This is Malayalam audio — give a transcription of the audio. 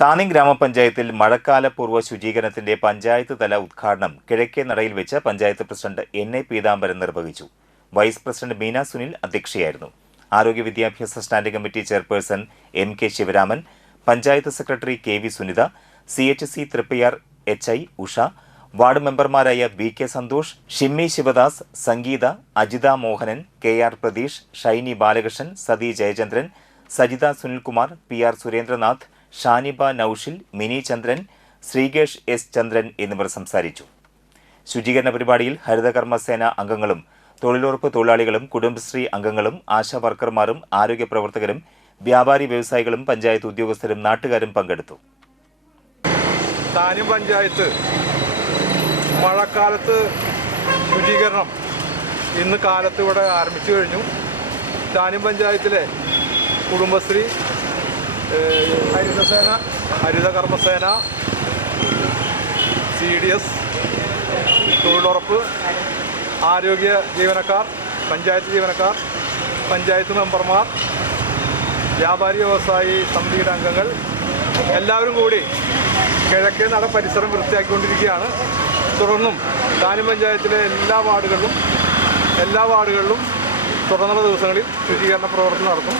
താന്നി ഗ്രാമപഞ്ചായത്തിൽ മഴക്കാലപൂർവ്വ ശുചീകരണത്തിന്റെ പഞ്ചായത്ത് തല ഉദ്ഘാടനം കിഴക്കേ നടയിൽ വെച്ച് പഞ്ചായത്ത് പ്രസിഡന്റ് എൻ.എ. പീതാംബരൻ നിർവഹിച്ചു. വൈസ് പ്രസിഡന്റ് മീന സുനിൽ അധ്യക്ഷയായിരുന്നു. ആരോഗ്യ വിദ്യാഭ്യാസ standing committee chairperson M K. Sivaraman, panchayat secretary K V. Sunitha, C H C. Thriprayar H I. Usha, ward മെമ്പർമാരായ V K. Santhosh, Shimmy Sivadas, Sangeetha, Ajitha Mohanan, K R. Pratheesh, Shiny Balakrishnan, Sathi Jayachandran, Sajitha Sunilkumar, P R. Surendranath, Shaniba Noushil, Mini Chandran, Sreekesh S. Chandran എന്നിവർ സംസാരിച്ചു. ശുചീകരണ പരിപാടിയിൽ ഹരിതകർമ്മസേന അംഗങ്ങളും തൊഴിലുറപ്പ് തൊഴിലാളികളും കുടുംബശ്രീ അംഗങ്ങളും ആശാ വർക്കർമാരും ആരോഗ്യ പ്രവർത്തകരും വ്യാപാരി വ്യവസായികളും പഞ്ചായത്ത് ഉദ്യോഗസ്ഥരും നാട്ടുകാരും പങ്കെടുത്തു. താന്നി പഞ്ചായത്ത് മഴക്കാലത്ത് ശുചീകരണം ഇന്ന് കാലത്ത് ഇവിടെ ആരംഭിച്ചു കഴിഞ്ഞു. താന്നി പഞ്ചായത്തിലെ കുടുംബശ്രീ, ഹരിതകർമ്മസേന, CDS, തൊഴിലുറപ്പ്, ആരോഗ്യ ജീവനക്കാർ, പഞ്ചായത്ത് ജീവനക്കാർ, പഞ്ചായത്ത് മെമ്പർമാർ, വ്യാപാരി വ്യവസായി സമിതിയുടെ അംഗങ്ങൾ എല്ലാവരും കൂടി കിഴക്കേ നട പരിസരം വൃത്തിയാക്കിക്കൊണ്ടിരിക്കുകയാണ്. തുടർന്നും താന്നി പഞ്ചായത്തിലെ എല്ലാ വാർഡുകളിലും തുടർന്നുള്ള ദിവസങ്ങളിൽ ശുചീകരണ പ്രവർത്തനം നടത്തും.